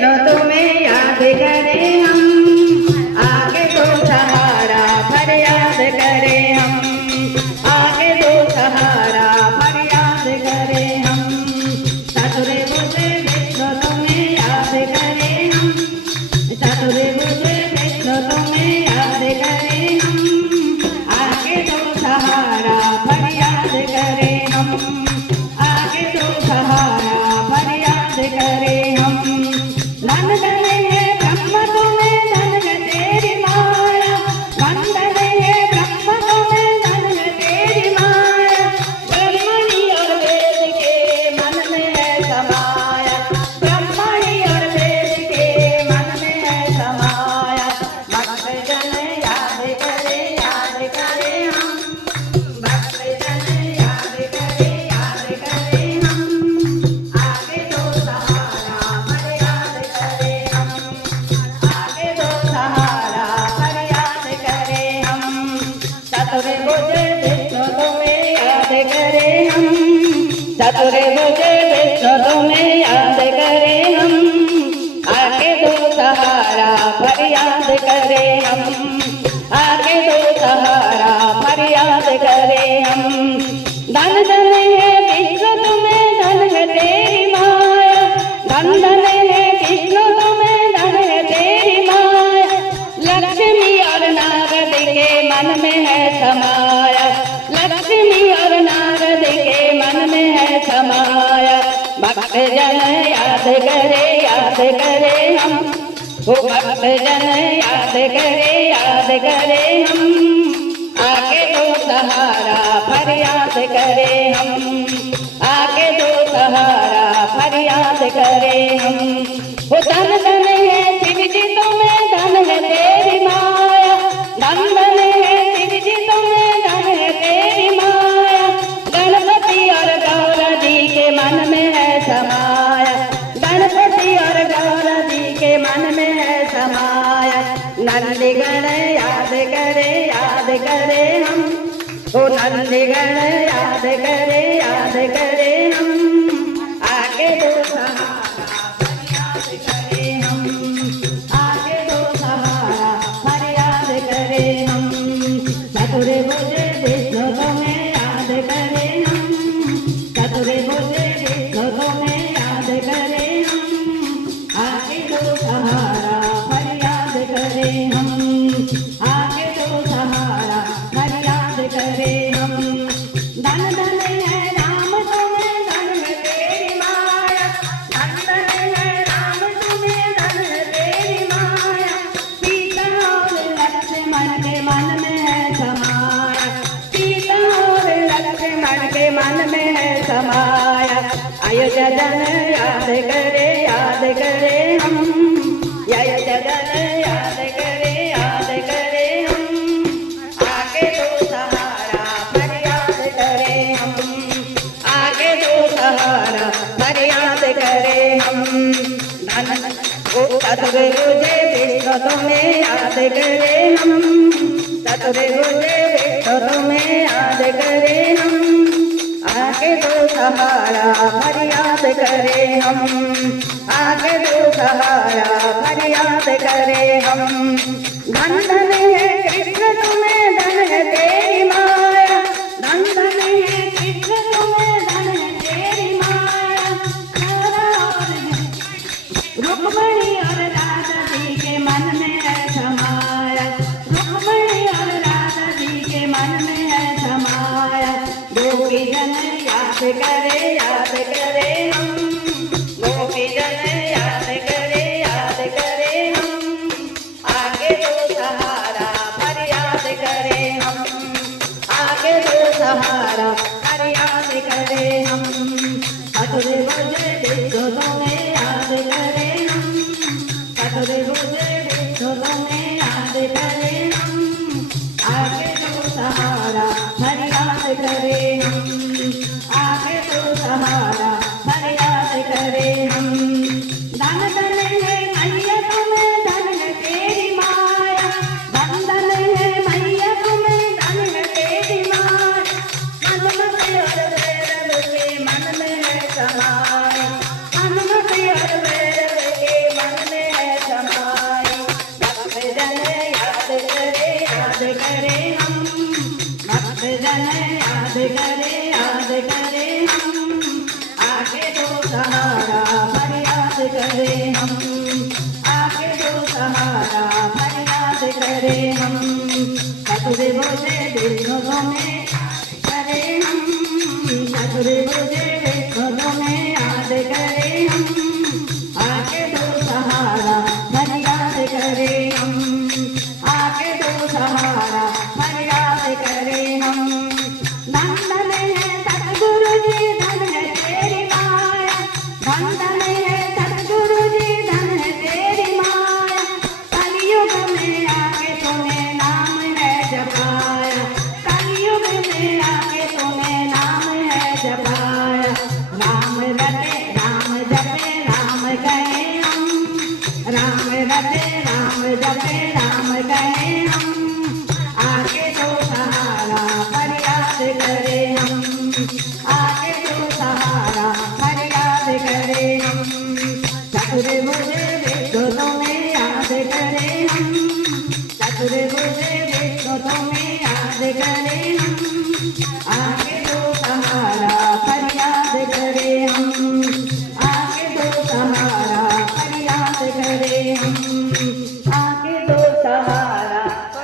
विष्णु तुम्हें याद करें हम, आगे तो सहारा फरियाद करें हम, आगे तो सहारा फरियाद करें हम। चतुर बुद्धे विष्णु तुम्हें याद करें हम, चतुर बुद्धे विष्णु तुम्हें याद करें हम, आगे तो सहारा फरियाद करें हम, आगे तो सहारा फरियाद करें हम। धन धन है ब्रह्म तुम्हें धन है तेरी माया, धन धन है ब्रह्म तुम्हें धन है तेरी माया, ब्रह्मणि और वेद के मन में है समाया, ब्रह्मणि और वेद के मन में है समाया। भक्त जन याद करे हम, भक्त जन याद करे हम, आगे तो सहारा फरियाद करें हम, आगे तो सहारा फरियाद करें हम। चतुर बुद्धे विष्णु तुम्हें याद करें हम, चतुर बुद्धे विष्णु तुम्हें याद करें हम, आगे तो सहारा फरियाद करें हम, आगे तो सहारा फरियाद करें हम। धन धन है विष्णु तुम्हें धन है तेरी माया, धन धन है विष्णु तुम्हें धन है तेरी माया, लक्ष्मी और नारद के मन में है समाया, लक्ष्मी और नारद के मन में है समाया। भक्त जन याद करे हम, वो भक्त जन याद करे हम, आगे तो सहारा फरियाद करें हम, आगे तो सहारा फरियाद करें हम। वो धन धन है शिव जी तुम्हें धन है तेरी माया, धन धन है शिव जी तुम्हें धन है तेरी माया, गणपति और गौरा जी के मन में है समाया, गणपति और गौरा जी के मन में है समाया। नंदीगण याद करे हम, ओ नंदीगण याद करे हम, आगे तो सहारा फरियाद करें हम, आगे तो सहारा फरियाद करें हम। चतुर बुद्धे विष्णु तुम्हें याद करें हम, चतुर बुद्धे विष्णु तुम्हें याद करें हम, आगे तो सहारा फरियाद करें हम, आगे तो सहारा फरियाद करें हम। धन धन है राम तुम्हें धन है तेरी माया, धन धन है राम तुम्हें धन है तेरी माया, सीता और लक्ष्मण के मन में है समाया, सीता और लक्ष्मण के मन में है समाया। अयोध्या जन याद करे हम, अयोध्या जन याद करे हम, आगे तो सहारा फरियाद करें हम, आगे तो सहारा फरियाद करें हम। धन वो चतुर बुद्धे विष्णु तुम्हें याद करें हम, चतुर बुद्धे विष्णु तुम्हें याद करें हम, आगे तो सहारा फरियाद करें हम, आगे तो सहारा फरियाद करें हम। धन धन है कृष्ण तुम्हें धन है तेरी माया, धन धन है कृष्ण तुम्हें धन है तेरी माया, रुक्मणी और राधा जी के मन में है समाया, रुक्मणी और राधा जी के मन में है समाया। गोपी जन याद करे हम, गोपी जन याद करे हम, आगे तो सहारा फरियाद करें हम, आगे तो सहारा फरियाद करें हम। चतुर बुद्धे विष्णु तुम्हें याद करें हम, चतुर बुद्धे विष्णु तुम्हें याद करें हम, आगे तो सहारा फरियाद करें हम, आगे तो सहारा फरियाद करें हम। धन धन है मैया तुम्हें धन है तेरी माया, धन धन है मैया तुम्हें धन है तेरी माया, हनुमत और भैरव के मन में है समाया, हनुमत और भैरव के मन करें हम, आके दो सहारा फरियाद करें हम, सतगुरु मुझे विघ्नों में करें हम, सतगुरु मुझे विघ्नों में याद करें हम, आके दो सहारा फरियाद करें हम, आके दो सहारा फरियाद करें हम। धन धन है सतगुरु जी धन है तेरी माया, धन धन है सतगुरु जी धन है तेरी माया, कलयुग में आके तूने नाम है जपाया, कलयुग में आके तूने नाम है जपाया। राम रटे राम जपे राम कहे हम, राम रटे राम जपे राम कहे हम, आके दो सहारा फरियाद करें हम, आके दो सहारा फरियाद करें हम, सतगुरु मुझे विघ्नों में याद करें हम, सतगुरु मुझे विघ्नों में याद करें